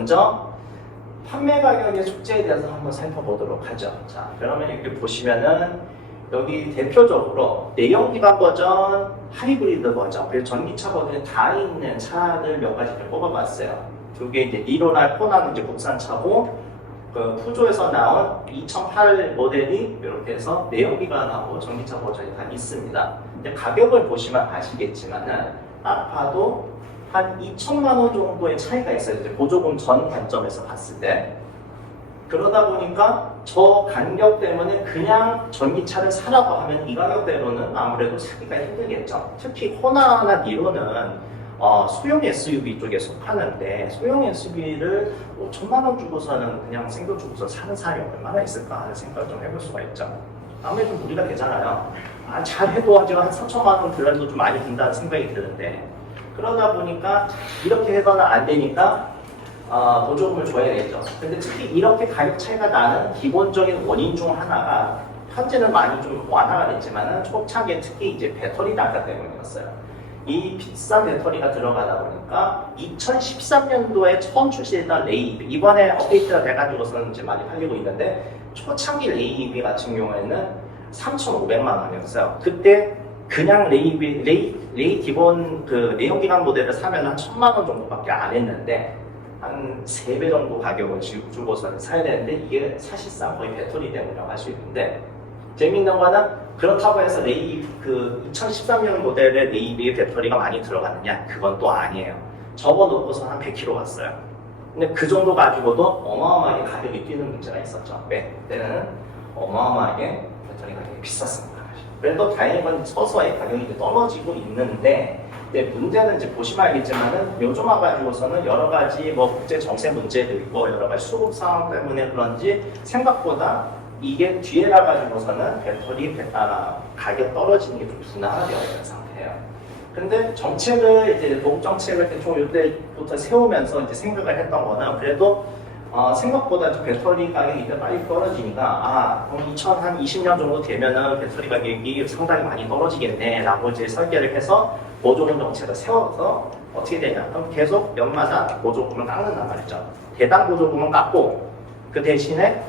먼저 판매 가격의 숙제에 대해서 한번 살펴보도록 하죠. 자, 그러면 이렇게 보시면은 여기 대표적으로 내연기관 버전, 하이브리드 버전, 그리고 전기차 버전이 다 있는 차들 몇 가지를 뽑아봤어요. 그게 이제 리로나 코나는 이제 국산차고, 그 푸조에서 나온 2008 모델이 이렇게 해서 내연기관하고 전기차 버전이 다 있습니다. 근데 가격을 보시면 아시겠지만은 딱 봐도 한 2천만 원 정도의 차이가 있어요. 이제 보조금 전 관점에서 봤을 때. 그러다 보니까 저 간격 때문에 그냥 전기차를 사라고 하면 이 가격대로는 아무래도 사기가 힘들겠죠. 특히 호나나 니로는 소형 SUV 쪽에 속하는데, 소형 SUV를 5천만 원 주고서는 그냥 생돈 주고서 사는 사람이 얼마나 있을까 하는 생각을 좀 해볼 수가 있죠. 아무래도 무리가 되잖아요. 잘해도 지금 한 3천만 원 들어도 좀 많이 든다는 생각이 드는데, 그러다 보니까 이렇게 해서는 안 되니까 보조금을 줘야겠죠. 근데 특히 이렇게 가격 차이가 나는 기본적인 원인 중 하나가, 현재는 많이 좀 완화가 됐지만은 초창기에 특히 이제 배터리 단가 때문이었어요. 이 비싼 배터리가 들어가다 보니까 2013년도에 처음 출시했던 레이비, 이번에 업데이트가 돼가지고서는 이제 많이 팔리고 있는데, 초창기 레이비 같은 경우에는 3,500만 원이었어요. 그때 그냥 레이 기본 그 내연기관 모델을 사면 한 1,000만 원 정도밖에 안 했는데, 한 3배 정도 가격을 주고서는 사야 되는데, 이게 사실상 거의 배터리 때문이라고 할 수 있는데, 재밌는 거는 그렇다고 해서 그 2013년 모델의 레이비의 배터리가 많이 들어가느냐? 그건 또 아니에요. 접어놓고서 한 100km 갔어요. 근데 그 정도 가지고도 어마어마하게 가격이 뛰는 문제가 있었죠. 왜? 그때는 어마어마하게 배터리 가격이 비쌌습니다. 그래도 다행인 건 서서히 가격이 이제 떨어지고 있는데, 문제는 이제 보시면 알겠지만은 요즘 와가지고서는 여러 가지 뭐 국제 정세 문제도 있고 여러 가지 수급 상황 때문에 그런지 생각보다 이게 뒤에 가가지고서는 배터리 가격 떨어지는 게 좀 둔화되어 있는 상태예요. 근데 정책을 이제 보급 정책을 대충 이때부터 세우면서 이제 생각을 했던 거는, 그래도 생각보다 좀 배터리 가격이 이제 빨리 떨어지니까, 그럼 2020년 정도 되면은 배터리 가격이 상당히 많이 떨어지겠네라고 이제 설계를 해서 보조금 정책을 세워서 어떻게 되냐? 그럼 계속 연마다 보조금을 깎는단 말이죠. 대당 보조금은 깎고 그 대신에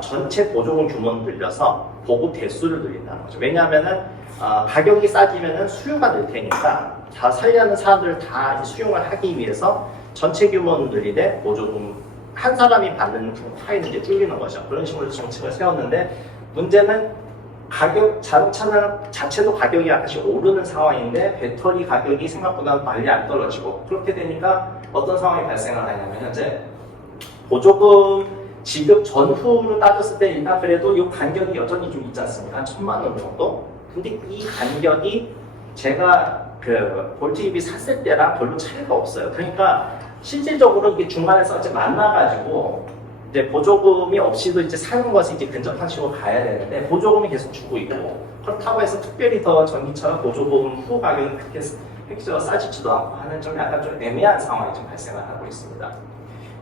전체 보조금 규모를 늘려서 보급 대수를 늘린다는 거죠. 왜냐하면은 가격이 싸지면은 수요가 늘 테니까 다 살려는 사람들을 다 수용을 하기 위해서 전체 규모는 늘리되 보조금 한 사람이 받는 파이는 이제 줄이는 거죠. 그런 식으로 정책을 세웠는데, 문제는 자동차 자체도 가격이 약간씩 오르는 상황인데 배터리 가격이 생각보다 빨리 안 떨어지고, 그렇게 되니까 어떤 상황이 발생을 하냐면, 현재 보조금 지급 전후로 따졌을 때 일단 그래도 이 간격이 여전히 좀 있지 않습니까? 한 1,000만 원 정도? 근데 이 간격이 제가 그 볼트 EV 샀을 때랑 별로 차이가 없어요. 그러니까 실질적으로 이게 중간에서 이제 만나가지고 이제 보조금이 없이도 이제 사는 것이 이제 근접한 식으로 가야 되는데, 보조금이 계속 주고 있고, 그렇다고 해서 특별히 더 전기차가 보조금 후 가격이 그렇게 획기적으로 싸지지도 않고 하는 좀 약간 좀 애매한 상황이 좀 발생을 하고 있습니다.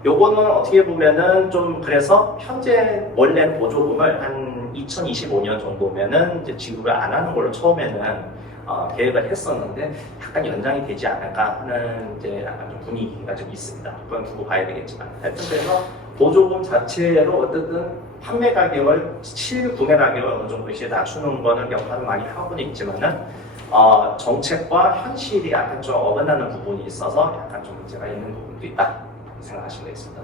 요거는 어떻게 보면은 좀, 그래서 현재 원래는 보조금을 한 2025년 정도면은 이제 지급을 안 하는 걸로 처음에는 계획을 했었는데, 약간 연장이 되지 않을까 하는 이제 약간 좀 분위기가 좀 있습니다. 그건 두고 봐야 되겠지만, 하여튼 그래서 보조금 자체로 어쨌든 판매 가격을, 구매 가격을 어느 정도 이제 낮추는 거는 역할을 많이 하고는 있지만은, 정책과 현실이 약간 좀 어긋나는 부분이 있어서 약간 좀 문제가 있는 부분도 있다 생각하시면 되겠습니다.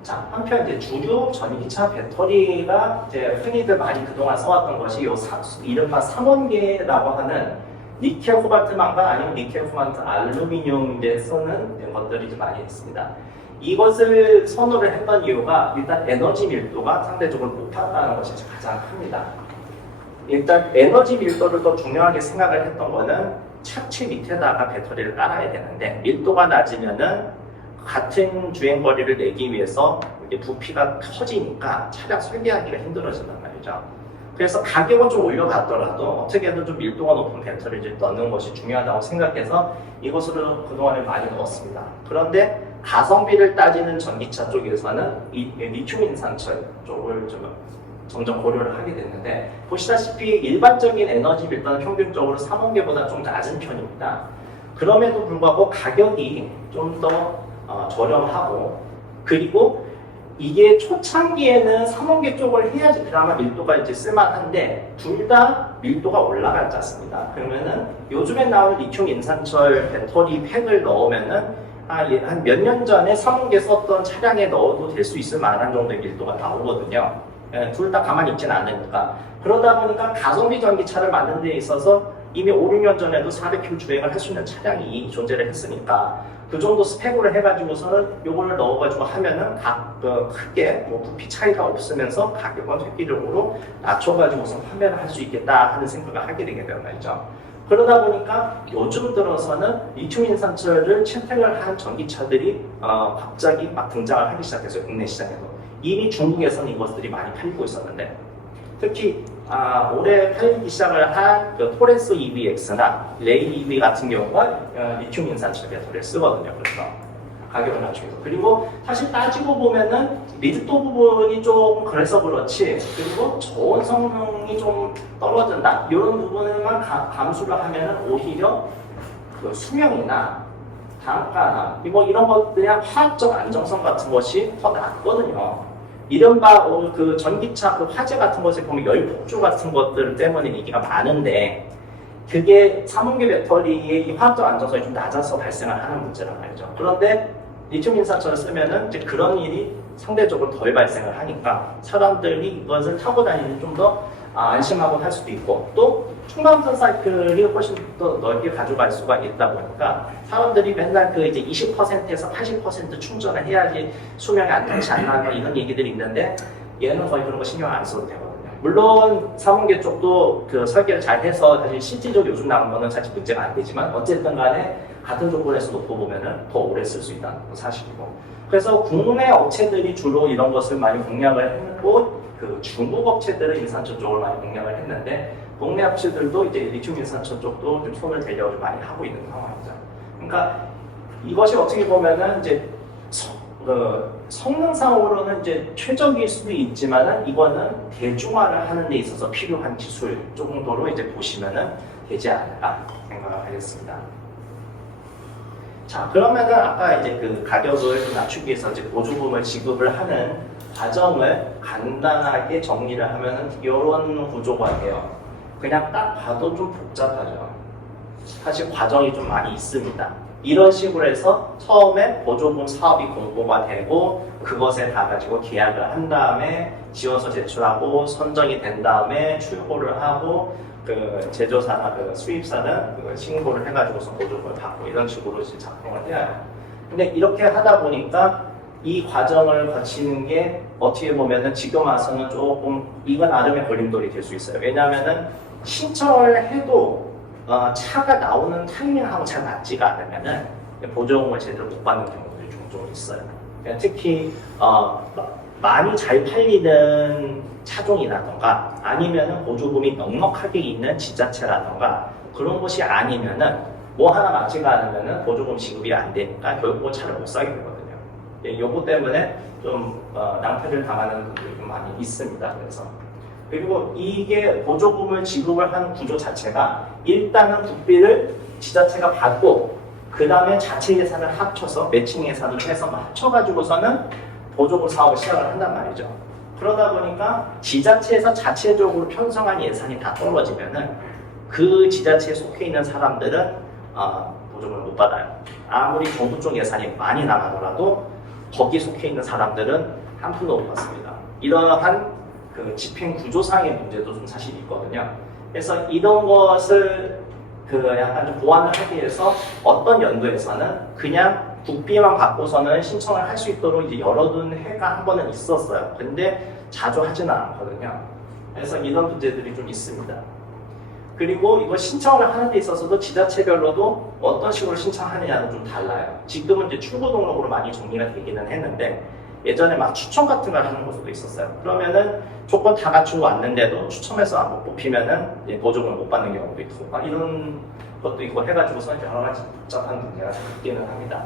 자, 한편 이제 주류 전기차 배터리가 이제 흔히들 많이 그동안 써왔던 것이 이른바 3원계라고 하는 니켈 코발트 망간, 아니면 니켈 코발트 알루미늄에 쓰는 것들이 좀 많이 있습니다. 이것을 선호를 했던 이유가 일단 에너지 밀도가 상대적으로 높았다는 것이 가장 큽니다. 일단 에너지 밀도를 더 중요하게 생각을 했던 거는, 차체 밑에다가 배터리를 깔아야 되는데 밀도가 낮으면은 같은 주행거리를 내기 위해서 이게 부피가 커지니까 차량 설계하기가 힘들어진단 말이죠. 그래서 가격은 좀 올려봤더라도 어떻게든 좀 밀도가 높은 배터리를 넣는 것이 중요하다고 생각해서 이것으로 그동안에 많이 넣었습니다. 그런데 가성비를 따지는 전기차 쪽에서는 이 리튬 인산철 쪽을 좀 점점 고려를 하게 됐는데, 보시다시피 일반적인 에너지 밀도는 평균적으로 3원계보다 좀 낮은 편입니다. 그럼에도 불구하고 가격이 좀 더 저렴하고, 그리고 이게 초창기에는 3원계 쪽을 해야지 그나마 밀도가 이제 쓸만한데 둘 다 밀도가 올라가지 않습니다. 그러면은 요즘에 나오는 리튬 인산철 배터리 팩을 넣으면은 한 몇 년 전에 3원계 썼던 차량에 넣어도 될 수 있을 만한 정도의 밀도가 나오거든요. 둘 다 가만히 있지는 않으니까. 그러다 보니까 가성비 전기차를 만드는 데 있어서 이미 5, 6년 전에도 400km 주행을 할 수 있는 차량이 존재를 했으니까 그 정도 스펙으로 해가지고서는 요거를 넣어가지고 하면은 크게 뭐 부피 차이가 없으면서 가격은 획기적으로 낮춰가지고서 판매를 할 수 있겠다 하는 생각을 하게 되게 되는 말이죠. 그러다 보니까 요즘 들어서는 리튬 인산철을 채택을 한 전기차들이 갑자기 막 등장을 하기 시작했어요. 국내 시장에서. 이미 중국에서는 이것들이 많이 팔리고 있었는데 특히 올해 팔리기 시작을 한 그 토레스 EVX나 레일 EV 같은 경우가 리튬 인산철 배터리를 쓰거든요. 그래서 가격을 낮추기 위해서. 그리고 사실 따지고 보면은 밀도 부분이 좀 그래서 그렇지, 그리고 저온 성능이 좀 떨어진다 이런 부분만 감수를 하면은 오히려 그 수명이나 단가나 뭐 이런 것들이랑 화학적 안정성 같은 것이 더 낫거든요. 이른바 그 전기차 그 화재 같은 것에 보면 열폭주 같은 것들 때문에 얘기가 많은데 그게 3원계 배터리의 이 화학적 안정성이 좀 낮아서 발생을 하는 문제란 말이죠. 그런데 리튬 인산철을 쓰면은 이제 그런 일이 상대적으로 덜 발생을 하니까 사람들이 이것을 타고 다니는 좀 더 안심하고 할 수도 있고, 또 충만선 사이클이 훨씬 더 넓게 가져갈 수가 있다 보니까 사람들이 맨날 그 이제 20%에서 80% 충전을 해야지 수명이 안 좋지 않나 이런 얘기들이 있는데 얘는 거의 그런 거 신경 안 써도 되거든요. 물론 3원계 쪽도 그 설계를 잘 해서 사실 실질적으로 요즘 나온 거는 사실 문제가 안 되지만 어쨌든 간에 같은 조건에서 놓고 보면은 더 오래 쓸 수 있다는 건 사실이고, 그래서 국내 업체들이 주로 이런 것을 많이 공략을 했고 그 중국 업체들은 인산철 쪽을 많이 공략을 했는데 국내 업체들도 이제 리튬 인산철 쪽도 좀 손을 대려고 좀 많이 하고 있는 상황이죠. 그러니까 이것이 어떻게 보면은 이제 성능상으로는 이제 최적일 수도 있지만은 이거는 대중화를 하는 데 있어서 필요한 기술 정도로 이제 보시면은 되지 않을까 생각을 하겠습니다. 자, 그러면은 아까 이제 그 가격을 좀 낮추기 위해서 이제 보조금을 지급을 하는 과정을 간단하게 정리를 하면은 이런 구조가 돼요. 그냥 딱 봐도 좀 복잡하죠. 사실 과정이 좀 많이 있습니다. 이런 식으로 해서 처음에 보조금 사업이 공고가 되고 그것에 다 가지고 계약을 한 다음에 지원서 제출하고 선정이 된 다음에 출고를 하고 그 제조사나 그 수입사는 그 신고를 해가지고서 보조금을 받고 이런 식으로 작동을 해야 해요. 근데 이렇게 하다 보니까 이 과정을 거치는 게 어떻게 보면은 지금 와서는 조금 이건 나름의 걸림돌이 될 수 있어요. 왜냐하면은 신청을 해도 차가 나오는 타이밍하고 잘 맞지가 않으면은 보조금을 제대로 못 받는 경우들이 종종 있어요. 특히 많이 잘 팔리는 차종이라던가 아니면은 보조금이 넉넉하게 있는 지자체라던가 그런 것이 아니면은 뭐 하나 맞지가 않으면은 보조금 지급이 안 되니까 결국 차를 못 사게 되거든요. 요거 때문에 좀 낭패를 당하는 분들이 좀 많이 있습니다. 그래서 그리고 이게 보조금을 지급을 하는 구조 자체가 일단은 국비를 지자체가 받고 그 다음에 자체 예산을 합쳐서 매칭 예산을 해서 합쳐가지고서는 보조금 사업을 시작을 한단 말이죠. 그러다 보니까 지자체에서 자체적으로 편성한 예산이 다 떨어지면은 그 지자체에 속해 있는 사람들은 보조금을 못 받아요. 아무리 정부 쪽 예산이 많이 나가더라도 거기 속해 있는 사람들은 한 푼도 못 받습니다. 이러한 그 집행 구조상의 문제도 좀 사실 있거든요. 그래서 이런 것을 그 약간 좀 보완을 하기 위해서 어떤 연도에서는 그냥 국비만 받고서는 신청을 할 수 있도록 이제 열어둔 해가 한 번은 있었어요. 근데 자주 하지는 않거든요. 그래서 이런 문제들이 좀 있습니다. 그리고 이거 신청을 하는 데 있어서도 지자체별로도 어떤 식으로 신청하느냐는 좀 달라요. 지금은 이제 출고 등록으로 많이 정리가 되기는 했는데 예전에 막 추첨 같은 걸 하는 곳도 있었어요. 그러면은 조건 다 갖추고 왔는데도 추첨해서 안 뽑히면은 보조금을 못 받는 경우도 있고 이런 것도 있고 해가지고서 여러 가지 복잡한 문제가 있기는 합니다.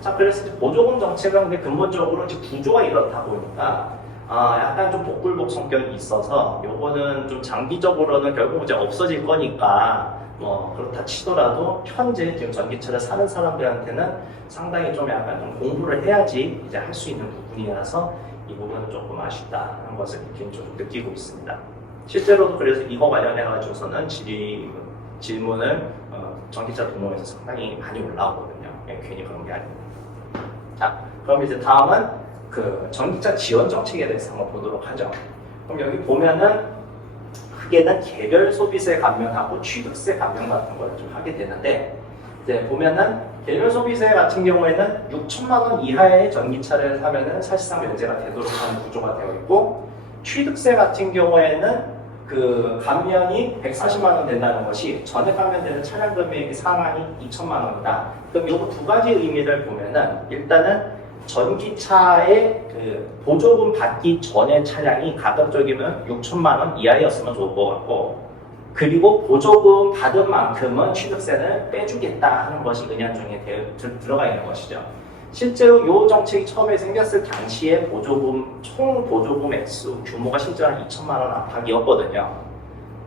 자, 그래서 이제 보조금 정책은 근데 근본적으로 이제 구조가 이렇다 보니까 약간 좀 복불복 성격이 있어서 요거는 좀 장기적으로는 결국 이제 없어질 거니까 뭐 그렇다 치더라도 현재 지금 전기차를 사는 사람들한테는 상당히 좀 약간 좀 공부를 해야지 이제 할 수 있는 부분이라서 이 부분은 조금 아쉽다는 것을 개인적으로 좀 느끼고 있습니다. 실제로도 그래서 이거 관련해 가지고서는 질문을 전기차 등록에서 상당히 많이 올라오거든요. 괜히 그런 게 아닙니다. 자, 그럼 이제 다음은 그 전기차 지원 정책에 대해서 한번 보도록 하죠. 그럼 여기 보면은 크게는 개별 소비세 감면하고 취득세 감면 같은 걸 좀 하게 되는데, 이제 보면은 개별 소비세 같은 경우에는 6천만 원 이하의 전기차를 사면은 사실상 면제가 되도록 하는 구조가 되어 있고, 취득세 같은 경우에는 그 감면이 140만 원 된다는 것이 전액 감면되는 차량 금액의 상한이 2천만 원이다. 그럼 이 두 가지 의미를 보면은 일단은 전기차의 그 보조금 받기 전에 차량이 가급적이면 6천만 원 이하였으면 좋을 것 같고, 그리고 보조금 받은 만큼은 취득세를 빼주겠다 하는 것이 은연중에 들어가 있는 것이죠. 실제로 이 정책이 처음에 생겼을 당시에 총 보조금 액수 규모가 실제로 한 2천만 원 안팎이었거든요.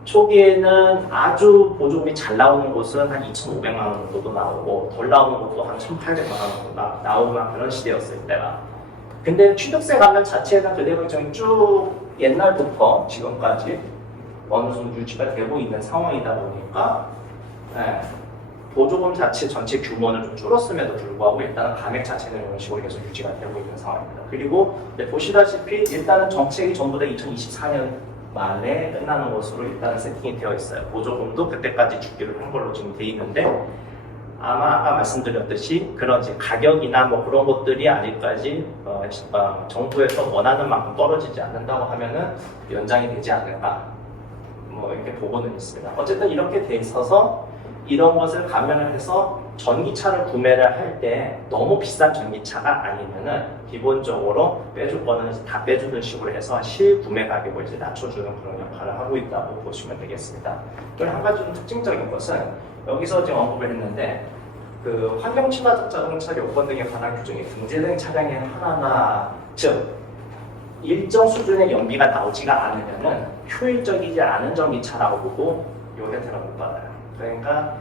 초기에는 아주 보조금이 잘 나오는 곳은 한 2,500만 원 정도도 나오고, 덜 나오는 곳도 한 1,800만 원 정도 나오는 그런 시대였을 때가. 근데 취득세 감면 자체는 그대로 일정이 쭉 옛날부터 지금까지 어느 정도 유지가 되고 있는 상황이다 보니까 보조금 자체 전체 규모는 좀 줄었음에도 불구하고 일단은 감액 자체는 이런 식으로 계속 유지가 되고 있는 상황입니다. 그리고 보시다시피 일단은 정책이 전부 다 2024년 말에 끝나는 것으로 일단은 세팅이 되어 있어요. 보조금도 그때까지 주기로 한 걸로 지금 돼 있는데, 아마 아까 말씀드렸듯이 그런 이제 가격이나 뭐 그런 것들이 아직까지 정부에서 원하는 만큼 떨어지지 않는다고 하면은 연장이 되지 않을까, 뭐 이렇게 보고는 있습니다. 어쨌든 이렇게 돼 있어서 이런 것을 감면을 해서 전기차를 구매를 할 때 너무 비싼 전기차가 아니면은 기본적으로 빼줄 거는 다 빼주는 식으로 해서 실구매 가격을 이제 낮춰주는 그런 역할을 하고 있다고 보시면 되겠습니다. 또 한 가지 좀 특징적인 것은 여기서 지금 언급을 했는데, 그 환경 친화적 자동차 요건 등에 관한 규정이 등재된 차량의 하나나, 즉 일정 수준의 연비가 나오지가 않으면은 효율적이지 않은 전기차라고 보고 요 혜택을 못 받아요. 그러니까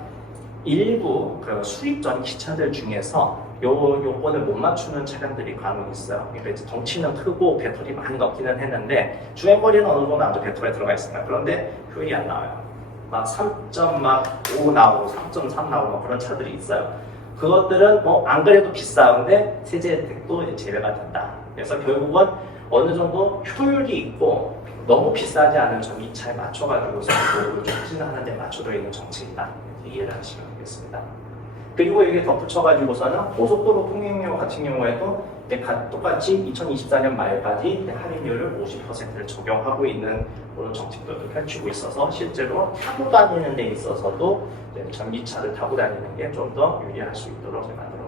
일부 그 수입 전기차들 중에서 요건을 못 맞추는 차량들이 간혹 있어요. 그러니까 이제 덩치는 크고 배터리 많이 넣기는 했는데 주행거리는 어느 정도 아주 배터리에 들어가 있습니다. 그런데 효율이 안 나와요. 막 3.5 나오고 3.3 나오고 그런 차들이 있어요. 그것들은 뭐 안 그래도 비싼데 세제 혜택도 이제 제외가 된다. 그래서 결국은 어느 정도 효율이 있고 너무 비싸지 않은 전기차에 맞춰가지고서 보급을 좀 추진하는 데 맞춰져 있는 정책이다. 이해를 하시면 되겠습니다. 그리고 여기에 덧붙여가지고서는 고속도로 통행료 같은 경우에도 똑같이 2024년 말까지 할인율을 50%를 적용하고 있는 그런 정책들도 펼치고 있어서 실제로 타고 다니는 데 있어서도 전기차를 타고 다니는 게 좀 더 유리할 수 있도록 만들어